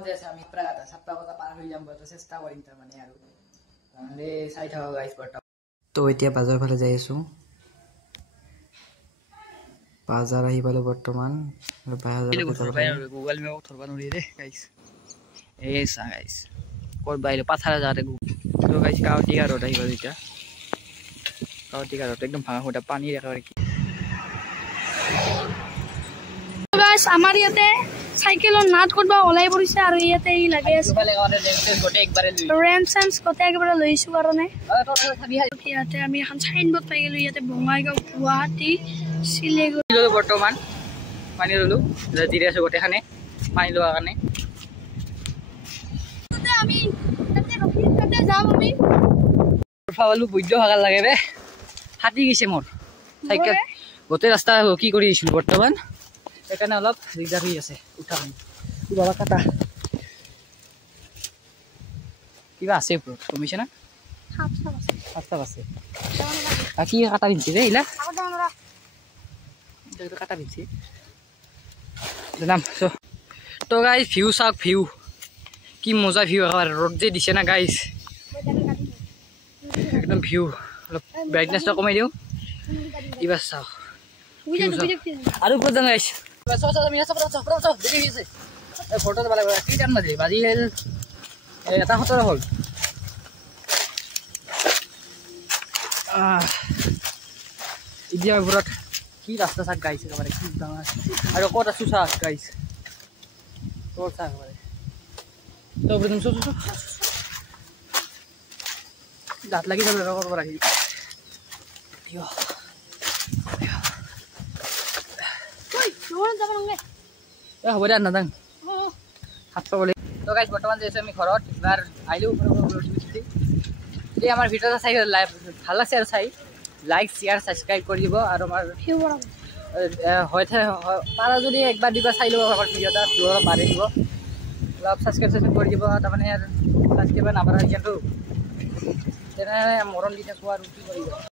जैसे আমি প্ৰায় 7টা কথা পাৰ হই যাম বলতে চেষ্টা কৰিম তাৰ মানে আৰু তাহলে চাই থাকা গাইস বৰ্তা তো এতিয়া বাজাৰ ফালে যাই আছো বাজাৰ আহি পালো বৰ্তমান আৰু বাজাৰৰ গুগল মেপ ধৰবা নৰি দে গাইস এই সা গাইস কোৰ বাইলে পাথাৰা যাতে তো গাইস কাউটিকা ৰোড আহি গল এটা কাউটিকা ৰোড একদম ভাঙা ফুটা পানী একেবাৰে গাইস আমাৰ ইয়াতে সাইকেলৰ নাট কৰবা ওলাই পৰিছে আৰু ইয়াতে ই লাগে আছে ৰেমসেন্স কোতে একবাৰে লৈছো কাৰণে ইয়াতে আমি এখন সাইনবোৰ্ড পাই গলো ইয়াতে বঙাইগাঁও গুৱাহাটী শিলিগুৰি বৰ্তমান পানী ললো জিৰে আছে গোটেখানে পানী লোৱা কাৰণে আমি তাতে ৰখি তাতে যাম আমি ফাৱালু বৈদ্য ভাগাল লাগে বে হাতি গিছে মোৰ সাইকেল গোটে ৰাস্তা কি কৰি আছিল বৰ্তমান এখানে অলপ রিজার্ভ হই আছে উঠান কি বাবা কাটা কিবা আছে ব্রো কমিছে না হাতটা আছে কি কাটা দিছি রে ইলা কাটা দিছি নাম তো গাইস ভিউ সাক ভিউ কি মজা ভিউ আর রোড যে দিছে না গাইস একদম ভিউ ব্রাইটনেসটা কমাই দিও ইবাস চাও আর উপর যান গাইস ফটো কি টান মাজি বাজি এটা সতৰা হল এতিয়া ঘৰত কি ৰাস্তা চাক গাইছে একেবাৰে কি ডাঙৰ আৰু ক'ত আছো চাক গাইছ তোৰ চাক একেবাৰে তো প্ৰথম দাঁত লাগি যাব কৰব ৰাখি হ'ব দে নাযাং সাতশ বলে তো গাইজ বৰ্তমান যে আমি ঘৰত এবাৰ আহিলোঁ যদি আমাৰ ভিডিঅ'টা চাই ভাল লাগছে আৰু চাই লাইক শ্বেয়াৰ ছাবস্ক্ৰাইব কৰি দিব আৰু আমাৰ পাৰা যদি একবাৰ দিবা চাই ল'ব আমাৰ ভিডিঅ'টা অলপ বাঢ়ি দিব অলপ ছাবস্ক্ৰাইব কৰি দিব তাৰমানে আৰু ছাবস্ক্ৰাইবাৰ নাবাঢ়া যিহেতু তেনেহ'লে মৰম দি থাকোঁ আৰু কি কৰিব